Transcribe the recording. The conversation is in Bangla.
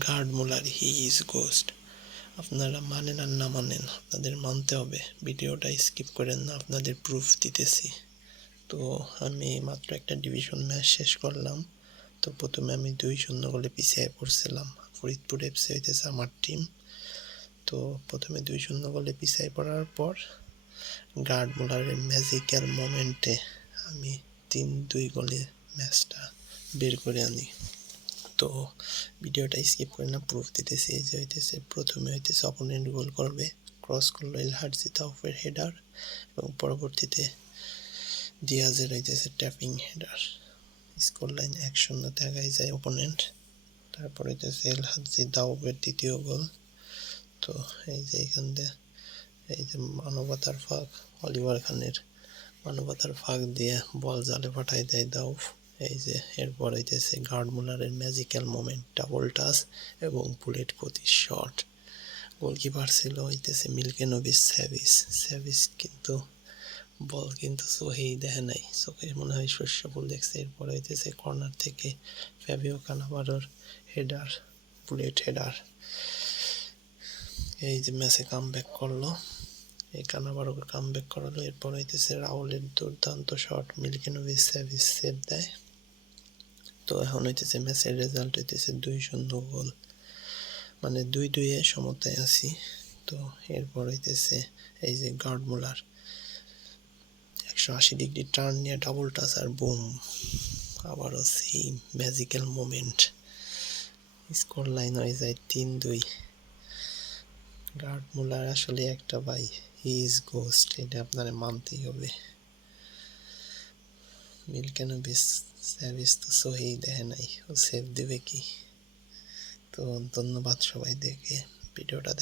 Guard Muller he is ghost. আপনারা মানেন আর না মানেন, আপনাদের মানতে হবে। ভিডিওটা স্কিপ করেন না, আপনাদের প্রুফ দিতেছি। তো আমি মাত্র একটা ডিভিশন ম্যাচ শেষ করলাম। তো প্রথমে আমি 2-0 গোলে পিছিয়ে পড়ছিলাম। ফরিদপুর এফসি হইতেছে আমার টিম। তো প্রথমে 2-0 গোলে পিছিয়ে পড়ার পর গার্ড মুলারের ম্যাজিক্যাল মোমেন্টে আমি 3-2 গোলে ম্যাচটা বের করে আনি। তো ভিডিওটা স্কিপ করে না, প্রুফ দিতেছি। এই যে হইতেছে প্রথমে হইতেছে অপোনেন্ট গোল করবে, ক্রস করলো এলহাজি তাওফের হেডার, এবং পরবর্তীতে দিয়াজের হইতেছে ট্যাপিং হেডার। স্কোর লাইন 1-0 আগাই যায় অপোনেন্ট। তারপর হইতেছে এলহাজি তাওফের দ্বিতীয় গোল। তো এই যে এখান দিয়ে এই যে মানবতার ফাঁক, অলিভার খানের মানবতার ফাঁক দিয়ে বল জালে পাঠাই দেয় দাউফ। এই যে এরপর হইতেছে গার্ড মুলারের ম্যাজিক্যাল মোমেন্ট, ডাবল টাচ এবং বুলেট প্রতি শট। গোলকিপার ছিল হইতেছে মিলকেনোভিচ স্যাভিস, কিন্তু বল কিন্তু চোখেই দেখে নাই, চোখে মনে হয় শস্য ফুল দেখছে। এরপর হইতেছে কর্নার থেকে ফ্যাবিও কানাভারোর হেডার, বুলেট হেডার। এই যে ম্যাচে কামব্যাক করলো, এই কানাভারোকে কামব্যাক করালো। এরপর হইতেছে রাউলের দুর্দান্ত শট, মিলকেনোভিচ স্যাভিস সেভ দেয়। তো এখন হইতেছে ম্যাচের রেজাল্ট হইতেছে 2-0 গোল, মানে 2-2 সমতায় আছি। তো এরপর হইতেছে এই যে গার্ড মুলার 180 ডিগ্রি টার্ন নিয়ে ডাবল টাচ আর বুম, আবারও সেই ম্যাজিক্যাল মোমেন্ট। স্কোর লাইন হয়ে যায় 3-2। গার্ড মুলার আসলে একটা ভাই, হি ইজ গোস্ট, এটা আপনারা মানতেই হবে। মিলকেনোভিচ স্যাভিস তো সহিই দেখে নাই, ও সেভ দেবে কি। তো ধন্যবাদ সবাই দেখে ভিডিওটা।